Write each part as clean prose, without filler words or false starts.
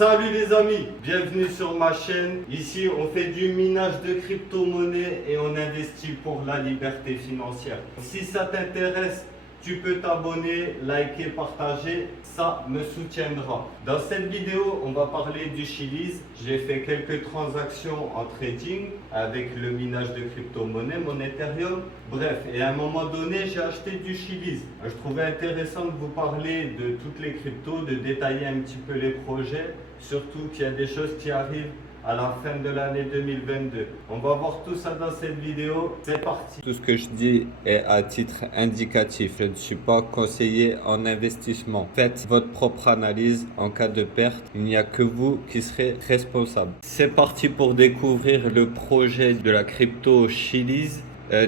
Salut les amis, bienvenue sur ma chaîne. Ici on fait du minage de crypto-monnaies et on investit pour la liberté financière. Si ça t'intéresse, tu peux t'abonner, liker, partager, ça me soutiendra. Dans cette vidéo, on va parler du Chiliz. J'ai fait quelques transactions en trading avec le minage de crypto-monnaie, mon Ethereum. Bref, et à un moment donné, j'ai acheté du Chiliz. Je trouvais intéressant de vous parler de toutes les cryptos, de détailler un petit peu les projets, surtout qu'il y a des choses qui arrivent à la fin de l'année 2022. On va voir tout ça dans cette vidéo. C'est parti. Tout ce que je dis est à titre indicatif. Je ne suis pas conseiller en investissement. Faites votre propre analyse. En cas de perte, il n'y a que vous qui serez responsable. C'est parti pour découvrir le projet de la crypto Chiliz.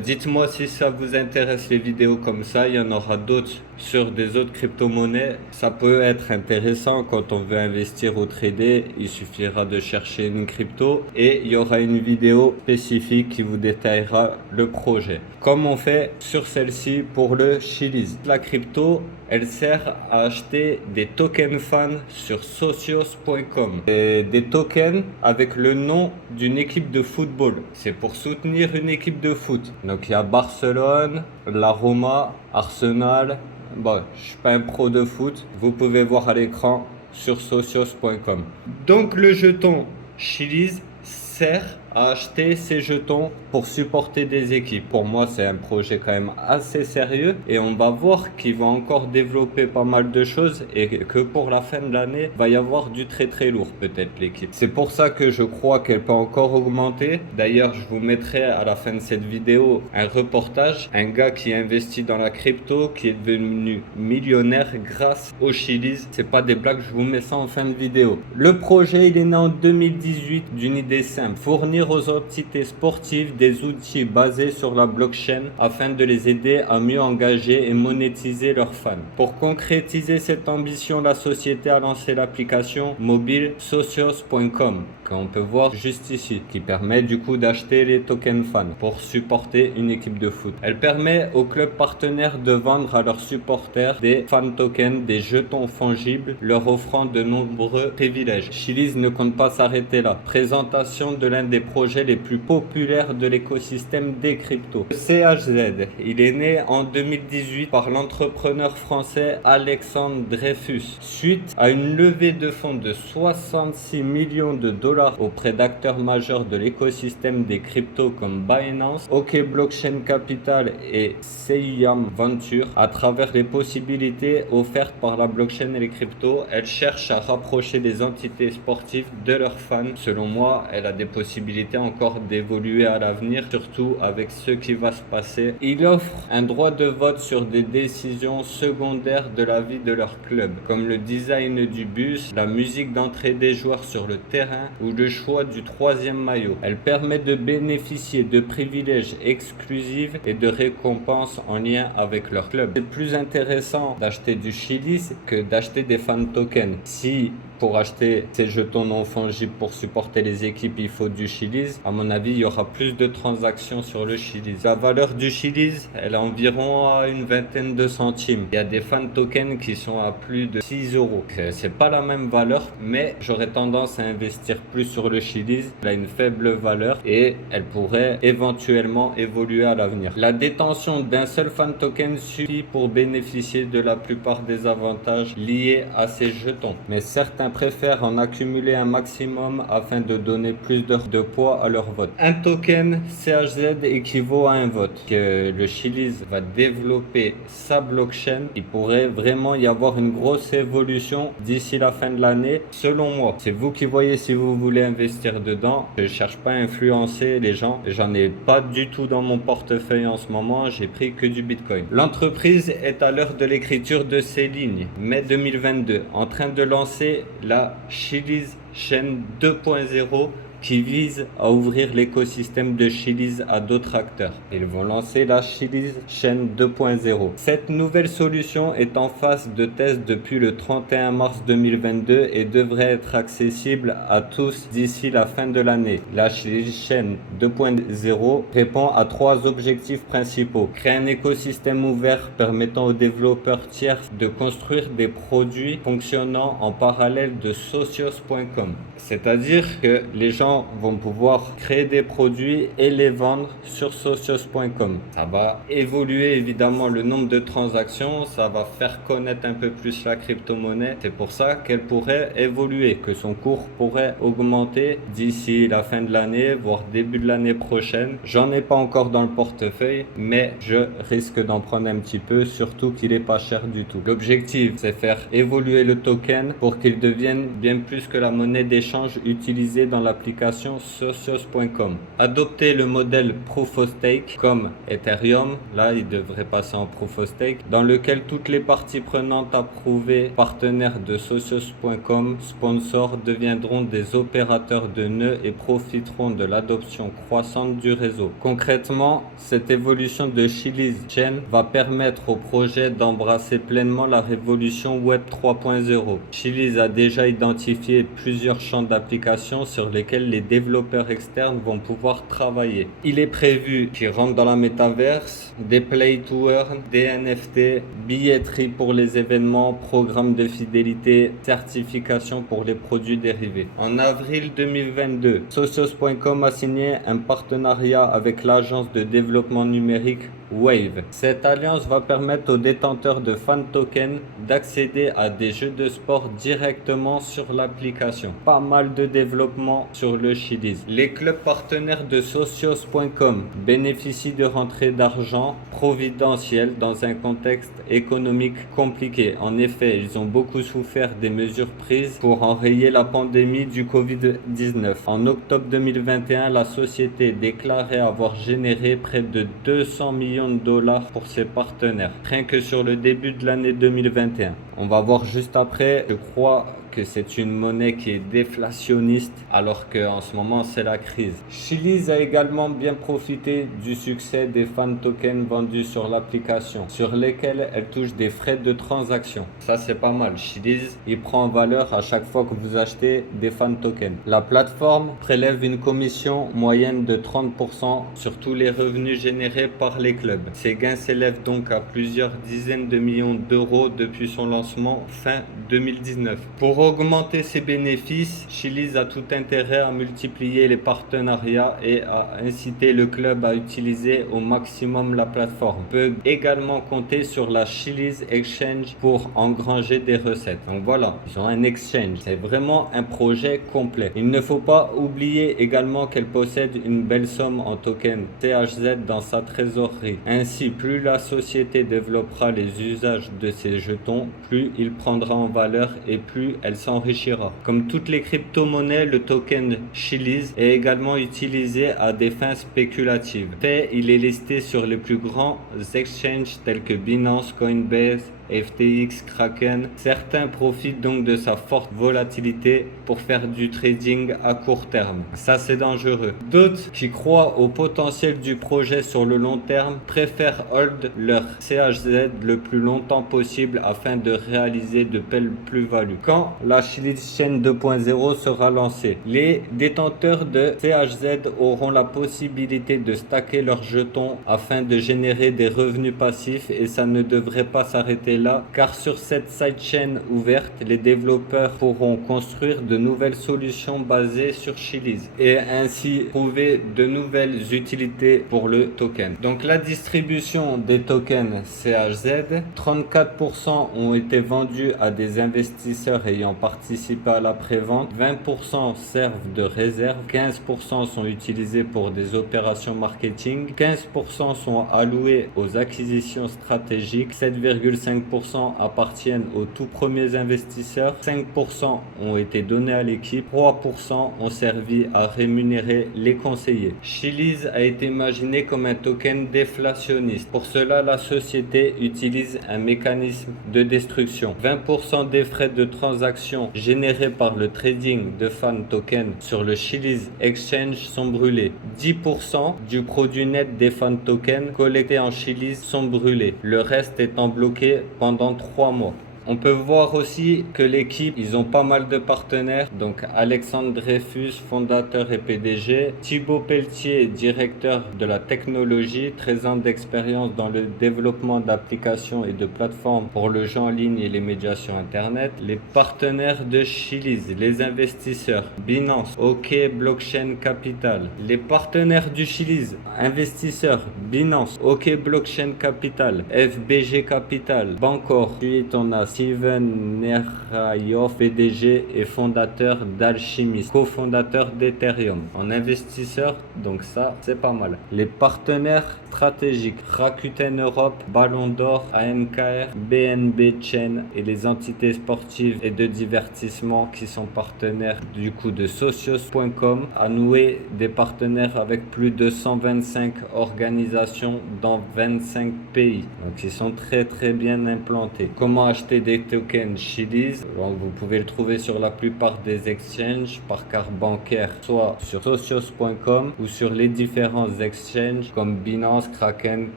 Dites-moi si ça vous intéresse les vidéos comme ça. Il y en aura d'autres sur des autres crypto-monnaies. Ça peut être intéressant quand on veut investir ou trader. Il suffira de chercher une crypto et il y aura une vidéo spécifique qui vous détaillera le projet. Comme on fait sur celle-ci pour le Chiliz. La crypto, elle sert à acheter des tokens fans sur socios.com. Des tokens avec le nom d'une équipe de football. C'est pour soutenir une équipe de foot. Donc il y a Barcelone, la Roma, Arsenal. Bon, je suis pas un pro de foot. Vous pouvez voir à l'écran sur socios.com. Donc le jeton Chiliz sert à acheter ces jetons pour supporter des équipes. Pour moi, c'est un projet quand même assez sérieux et on va voir qu'il va encore développer pas mal de choses et que pour la fin de l'année, il va y avoir du très lourd peut-être l'équipe. C'est pour ça que je crois qu'elle peut encore augmenter. D'ailleurs, je vous mettrai à la fin de cette vidéo un reportage, un gars qui investit dans la crypto, qui est devenu millionnaire grâce au Chiliz. C'est pas des blagues, je vous mets ça en fin de vidéo. Le projet, il est né en 2018 d'une idée simple, fournir aux entités sportives des outils basés sur la blockchain afin de les aider à mieux engager et monétiser leurs fans. Pour concrétiser cette ambition, la société a lancé l'application mobile socios.com qu'on peut voir juste ici, qui permet du coup d'acheter les tokens fans pour supporter une équipe de foot. Elle permet aux clubs partenaires de vendre à leurs supporters des fan tokens, des jetons fongibles, leur offrant de nombreux privilèges. Chiliz ne compte pas s'arrêter là. Présentation de l'un des projets les plus populaires de l'écosystème des cryptos. Le CHZ, il est né en 2018 par l'entrepreneur français Alexandre Dreyfus. Suite à une levée de fonds de 66 millions de dollars auprès d'acteurs majeurs de l'écosystème des cryptos comme Binance, OK Blockchain Capital et Seiyam Venture, à travers les possibilités offertes par la blockchain et les cryptos, elle cherche à rapprocher les entités sportives de leurs fans. Selon moi, elle a des possibilités encore d'évoluer à l'avenir, surtout avec ce qui va se passer. Il offre un droit de vote sur des décisions secondaires de la vie de leur club, comme le design du bus, la musique d'entrée des joueurs sur le terrain ou le choix du troisième maillot. Elle permet de bénéficier de privilèges exclusifs et de récompenses en lien avec leur club. C'est plus intéressant d'acheter du Chiliz que d'acheter des fan tokens. Si pour acheter ces jetons non fongibles pour supporter les équipes, il faut du Chiliz. À mon avis, il y aura plus de transactions sur le Chiliz. La valeur du Chiliz, elle est environ à une vingtaine de centimes. Il y a des fan tokens qui sont à plus de 6 euros. C'est pas la même valeur, mais j'aurais tendance à investir plus sur le Chiliz. Elle a une faible valeur et elle pourrait éventuellement évoluer à l'avenir. La détention d'un seul fan token suffit pour bénéficier de la plupart des avantages liés à ces jetons. Mais certains préfèrent en accumuler un maximum afin de donner plus de poids à leur vote. Un token CHZ équivaut à un vote. Que le Chiliz va développer sa blockchain, il pourrait vraiment y avoir une grosse évolution d'ici la fin de l'année, selon moi. C'est vous qui voyez si vous voulez investir dedans. Je cherche pas à influencer les gens. J'en ai pas du tout dans mon portefeuille en ce moment. J'ai pris que du Bitcoin. L'entreprise est à l'heure de l'écriture de ces lignes, mai 2022, en train de lancer la Chiliz Chain 2.0 qui vise à ouvrir l'écosystème de Chiliz à d'autres acteurs. Ils vont lancer la Chiliz Chain 2.0. Cette nouvelle solution est en phase de test depuis le 31 mars 2022 et devrait être accessible à tous d'ici la fin de l'année. La Chiliz Chain 2.0 répond à 3 objectifs principaux. Créer un écosystème ouvert permettant aux développeurs tiers de construire des produits fonctionnant en parallèle de socios.com. C'est-à-dire que les gens vont pouvoir créer des produits et les vendre sur socios.com. Ça va évoluer évidemment le nombre de transactions, ça va faire connaître un peu plus la crypto-monnaie. C'est pour ça qu'elle pourrait évoluer, que son cours pourrait augmenter d'ici la fin de l'année, voire début de l'année prochaine. J'en ai pas encore dans le portefeuille, mais je risque d'en prendre un petit peu, surtout qu'il est pas cher du tout. L'objectif, c'est faire évoluer le token pour qu'il devienne bien plus que la monnaie d'échange utilisée dans l'application socios.com. Adopter le modèle Proof of Stake comme Ethereum, là il devrait passer en Proof of Stake, dans lequel toutes les parties prenantes approuvées partenaires de socios.com sponsors deviendront des opérateurs de nœuds et profiteront de l'adoption croissante du réseau. Concrètement, cette évolution de Chiliz Chain va permettre au projet d'embrasser pleinement la révolution Web 3.0. Chiliz a déjà identifié plusieurs champs d'application sur lesquels les développeurs externes vont pouvoir travailler. Il est prévu qu'ils rentrent dans la métaverse, des play to earn, des NFT, billetterie pour les événements, programmes de fidélité, certification pour les produits dérivés. En avril 2022, socios.com a signé un partenariat avec l'agence de développement numérique Wave. Cette alliance va permettre aux détenteurs de fan tokens d'accéder à des jeux de sport directement sur l'application. Pas mal de développement sur le Chiliz. Les clubs partenaires de socios.com bénéficient de rentrées d'argent providentielles dans un contexte économique compliqué. En effet, ils ont beaucoup souffert des mesures prises pour enrayer la pandémie du Covid-19. En octobre 2021, la société déclarait avoir généré près de 200 millions de dollars pour ses partenaires, rien que sur le début de l'année 2021. On va voir juste après, je crois que c'est une monnaie qui est déflationniste alors qu'en ce moment c'est la crise. Chiliz a également bien profité du succès des fan tokens vendus sur l'application, sur lesquels elle touche des frais de transaction. Ça c'est pas mal. Chiliz, il prend en valeur à chaque fois que vous achetez des fan tokens. La plateforme prélève une commission moyenne de 30% sur tous les revenus générés par les clubs. Ces gains s'élèvent donc à plusieurs dizaines de millions d'euros depuis son lancement fin 2019. Pour augmenter ses bénéfices, Chiliz a tout intérêt à multiplier les partenariats et à inciter le club à utiliser au maximum la plateforme. On peut également compter sur la Chiliz Exchange pour engranger des recettes. Donc voilà, ils ont un exchange. C'est vraiment un projet complet. Il ne faut pas oublier également qu'elle possède une belle somme en tokens CHZ dans sa trésorerie. Ainsi, plus la société développera les usages de ces jetons, plus il prendra en valeur et plus elle s'enrichira. Comme toutes les crypto-monnaies, le token Chiliz est également utilisé à des fins spéculatives. Il est listé sur les plus grands exchanges tels que Binance, Coinbase, FTX, Kraken. Certains profitent donc de sa forte volatilité pour faire du trading à court terme. Ça, c'est dangereux. D'autres qui croient au potentiel du projet sur le long terme préfèrent hold leur CHZ le plus longtemps possible afin de réaliser de belles plus-values. Quand la Chiliz Chain 2.0 sera lancée, les détenteurs de CHZ auront la possibilité de stacker leurs jetons afin de générer des revenus passifs et ça ne devrait pas s'arrêter là, car sur cette sidechain ouverte, les développeurs pourront construire de nouvelles solutions basées sur Chiliz et ainsi trouver de nouvelles utilités pour le token. Donc la distribution des tokens CHZ, 34% ont été vendus à des investisseurs ayant participé à la prévente, 20% servent de réserve, 15% sont utilisés pour des opérations marketing, 15% sont alloués aux acquisitions stratégiques, 7,5% 5% appartiennent aux tout premiers investisseurs, 5% ont été donnés à l'équipe, 3% ont servi à rémunérer les conseillers. Chiliz a été imaginé comme un token déflationniste. Pour cela, la société utilise un mécanisme de destruction. 20% des frais de transaction générés par le trading de fan token sur le Chiliz Exchange sont brûlés. 10% du produit net des fan tokens collectés en Chiliz sont brûlés. Le reste étant bloqué pendant 3 mois. On peut voir aussi que l'équipe, ils ont pas mal de partenaires. Donc Alexandre Dreyfus, fondateur et PDG. Thibaut Pelletier, directeur de la technologie, 13 ans d'expérience dans le développement d'applications et de plateformes pour le jeu en ligne et les médias sur Internet. Les partenaires de Chiliz, les investisseurs, Binance, OK Blockchain Capital. Les partenaires du Chiliz, investisseurs, Binance, OK Blockchain Capital, FBG Capital, Bancor. Ensuite, on a Steven Nerayov, PDG et fondateur d'Alchemist, cofondateur d'Ethereum. En investisseur, donc ça, c'est pas mal. Les partenaires stratégiques, Rakuten Europe, Ballon d'Or, ANKR, BNB Chain et les entités sportives et de divertissement qui sont partenaires du coup de Socios.com, a noué des partenaires avec plus de 125 organisations dans 25 pays. Donc ils sont très bien implantés. Comment acheter des tokens Chiliz? Vous pouvez le trouver sur la plupart des exchanges par carte bancaire, soit sur Socios.com ou sur les différents exchanges comme Binance, Kraken,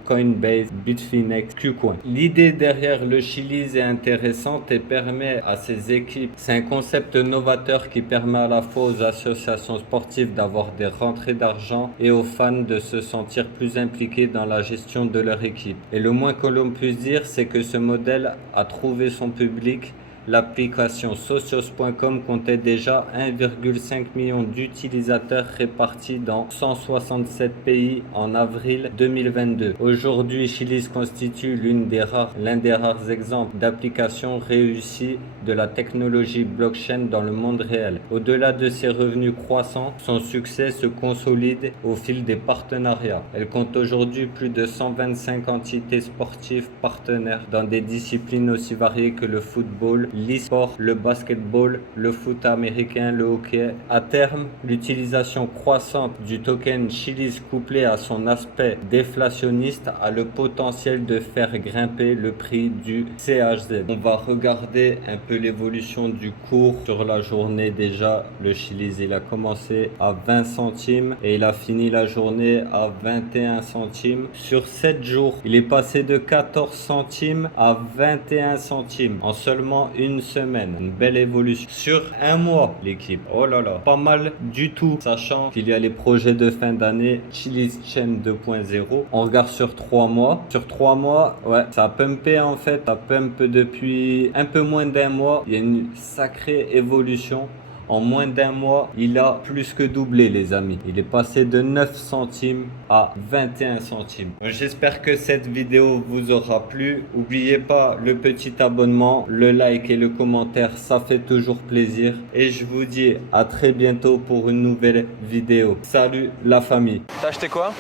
Coinbase, Bitfinex, KuCoin. L'idée derrière le Chiliz est intéressante et permet à ces équipes, c'est un concept novateur qui permet à la fois aux associations sportives d'avoir des rentrées d'argent et aux fans de se sentir plus impliqués dans la gestion de leur équipe. Et le moins que l'on puisse dire, c'est que ce modèle a trouvé son public. L'application Socios.com comptait déjà 1,5 million d'utilisateurs répartis dans 167 pays en avril 2022. Aujourd'hui, Chiliz constitue l'un des rares exemples d'applications réussies de la technologie blockchain dans le monde réel. Au-delà de ses revenus croissants, son succès se consolide au fil des partenariats. Elle compte aujourd'hui plus de 125 entités sportives partenaires dans des disciplines aussi variées que le football, l'e-sport, le basketball, le foot américain, le hockey. À terme, l'utilisation croissante du token Chiliz couplée à son aspect déflationniste a le potentiel de faire grimper le prix du CHZ. On va regarder un peu l'évolution du cours sur la journée. Déjà, le Chiliz, il a commencé à 20 centimes et il a fini la journée à 21 centimes. Sur 7 jours, il est passé de 14 centimes à 21 centimes en seulement une semaine. Une belle évolution. Sur un mois, l'équipe. Oh là là, pas mal du tout. Sachant qu'il y a les projets de fin d'année Chiliz Chain 2.0. On regarde sur 3 mois. Sur 3 mois, ouais, ça a pumpé en fait. Ça pump depuis un peu moins d'un mois. Il y a une sacrée évolution. En moins d'un mois, il a plus que doublé, les amis. Il est passé de 9 centimes à 21 centimes. J'espère que cette vidéo vous aura plu. N'oubliez pas le petit abonnement, le like et le commentaire. Ça fait toujours plaisir. Et je vous dis à très bientôt pour une nouvelle vidéo. Salut la famille. T'as acheté quoi?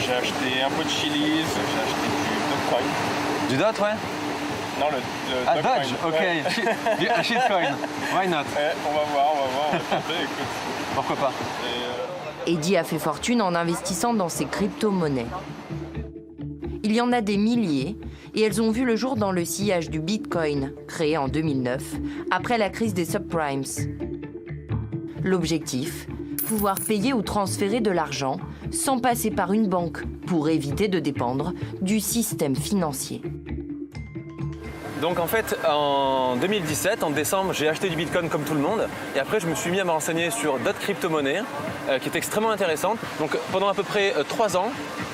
J'ai acheté un peu de Chiliz, j'ai acheté du Dogecoin. Du DOT, ouais? Non, le Dodge, ok. Ouais. Un shitcoin. Why not? On va voir, on va tenter, écoute. Pourquoi pas? Eddie a fait fortune en investissant dans ces crypto-monnaies. Il y en a des milliers et elles ont vu le jour dans le sillage du Bitcoin, créé en 2009, après la crise des subprimes. L'objectif, pouvoir payer ou transférer de l'argent sans passer par une banque pour éviter de dépendre du système financier. Donc en fait, en 2017, en décembre, j'ai acheté du Bitcoin comme tout le monde. Et après, je me suis mis à me renseigner sur d'autres crypto-monnaies qui étaient extrêmement intéressantes. Donc pendant à peu près 3 ans,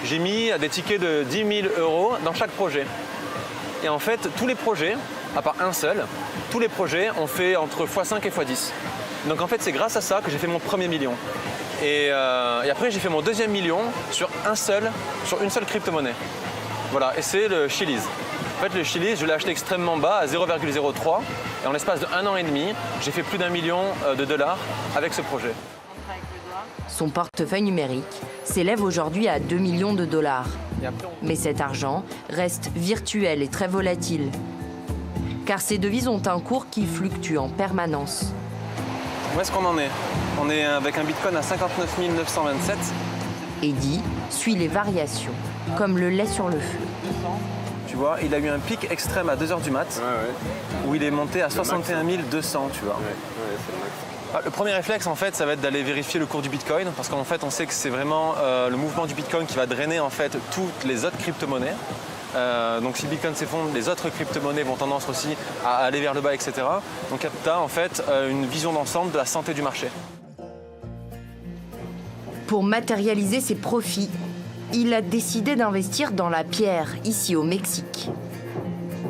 j'ai mis des tickets de 10 000 € dans chaque projet. Et en fait, tous les projets, à part un seul, tous les projets ont fait entre x5 et x10. Donc en fait, c'est grâce à ça que j'ai fait mon premier million. Et après, j'ai fait mon deuxième million sur une seule crypto-monnaie. Voilà, et c'est le Chiliz. En fait, le Chiliz, je l'ai acheté extrêmement bas, à 0,03. Et en l'espace de 1 an et demi, j'ai fait plus d'1 million de dollars avec ce projet. Son portefeuille numérique s'élève aujourd'hui à 2 millions de dollars. Mais cet argent reste virtuel et très volatile. car ces devises ont un cours qui fluctue en permanence. Où est-ce qu'on en est? On est avec un Bitcoin à 59 927. Eddy suit les variations, comme le lait sur le feu. Tu vois, il a eu un pic extrême à 2h du mat, où il est monté à 61 200, tu vois. c'est le max. Le premier réflexe, en fait, ça va être d'aller vérifier le cours du Bitcoin, parce qu'en fait, on sait que c'est vraiment le mouvement du Bitcoin qui va drainer en fait toutes les autres crypto-monnaies. Donc si le Bitcoin s'effondre, les autres crypto-monnaies vont tendance aussi à aller vers le bas, etc. Donc tu as en fait une vision d'ensemble de la santé du marché. Pour matérialiser ses profits, il a décidé d'investir dans la pierre, ici au Mexique.